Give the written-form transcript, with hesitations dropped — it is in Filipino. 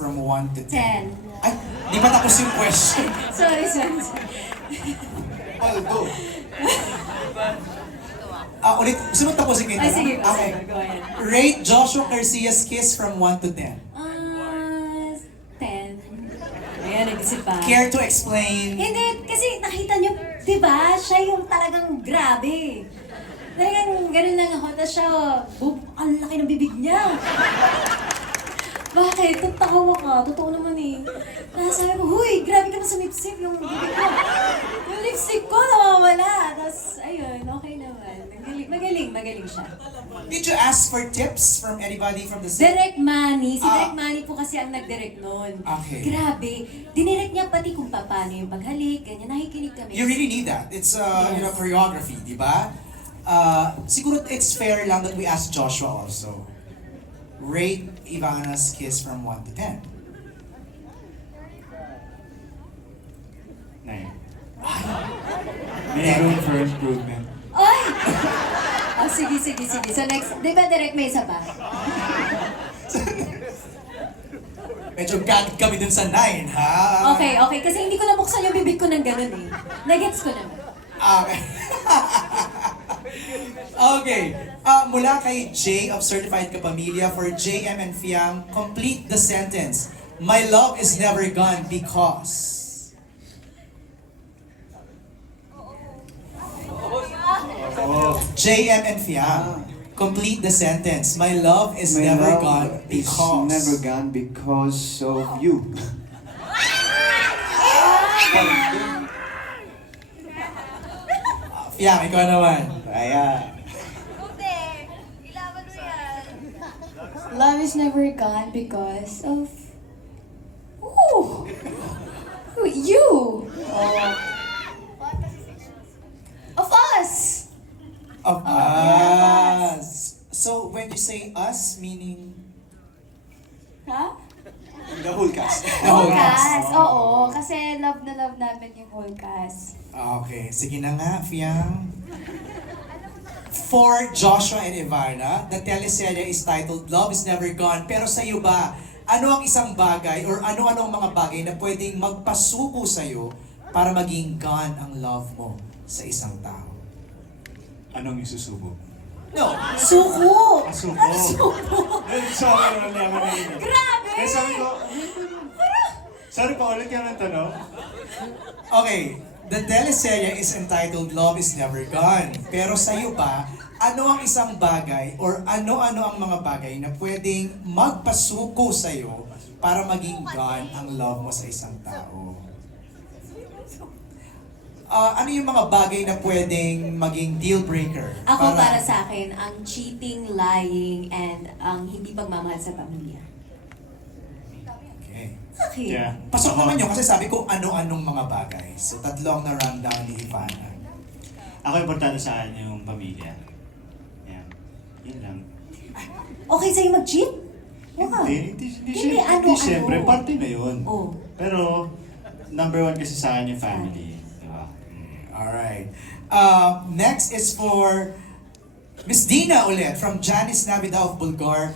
from 1 to 10? 10. Ay, di ba tapos yung question? Sorry. Paldo. Ulit, gusto mo tapusin ko yung Ay, tanong? sige. Okay. Go ahead. Rate Joshua Garcia's kiss from 1 to 10. 10. Ayan, nag-isip pa. Care to explain? Hindi, kasi nakita niyo, di ba? Siya yung talagang grabe. Talagang ganun lang ako. Tapos siya, ang laki ng bibig niya. Bakit? Tatawa ka. Totoo naman eh. Tapos sabi ko, huy, grabe ka na sumipsip yung bibig ko. Yung lipstick ko nawawala. Tapos, ayun, okay naman. Magaling siya. Did you ask for tips from anybody from the set? Direct Manny. Si Ah. Direct Manny po kasi ang nag-direct nun. Okay. Grabe. Dinirect niya pati kung paano yung paghalik, ganyan. Nakikinig kami. You really need that. It's you know, Yes. choreography, di ba? Siguro it's fair lang that we ask Joshua also. Rate Ivana's kiss from 1 to 10. 9. May room for improvement. Ay! Oh, sige. So next, di ba direct may isa pa? Medyo gagad kami dun sa 9, ha? Okay. Kasi hindi ko nabuksan yung bibig ko ng ganun eh. Nagets ko naman. Okay. Okay. Mula kay J of Certified Kapamilya for JM and Fiam, complete the sentence. My love is never gone because... JM and Fiam, complete the sentence. My love is My never love gone is because... never gone because of you. Fiam, ikaw naman. Kaya, Ilaban mo yan. Love is never gone because of... Ooh! You! Of us! Of us. So when you say us, meaning... Ha? the whole cast. The whole cast. Cast, oo. Kasi love na love namin yung whole cast. Okay, sige na nga, Fiam. For Joshua and Ivana, the teleserye is titled Love is Never Gone. Pero sa iyo ba, ano ang isang bagay or ano-ano ang mga bagay na pwedeng magpasuko sa iyo para maging gone ang love mo sa isang tao? Anong isusubok? No. Suko! Asuko. Ano suko? Sorry, naman na yun. Grabe! Eh, sabi ko, sorry pa ulit yan ang tanong. Okay, the teleserye is entitled Love is Never Gone. Pero sa iyo ba, ano ang isang bagay or ano-ano ang mga bagay na pwedeng magpasuko sa iyo para maging gone ang love mo sa isang tao? Ano yung mga bagay na pwedeng maging deal breaker? Ako para sa akin, ang cheating, lying, and ang hindi pagmamahal sa pamilya. Okay. Okay. Yeah. Pasok naman yun kasi sabi ko ano-anong mga bagay. So tatlong na rundown ni Ivana. Ako importante sa akin yung pamilya. Yan. Yun lang. Okay sa'yo mag-cheat? Wow. Hindi, ano, siyempre, ano? parte na yun. Oh. Pero, number one kasi sa akin yung family. Diba? Alright. Next is for Miss Dina ulit from Janice Navida of Bulgar.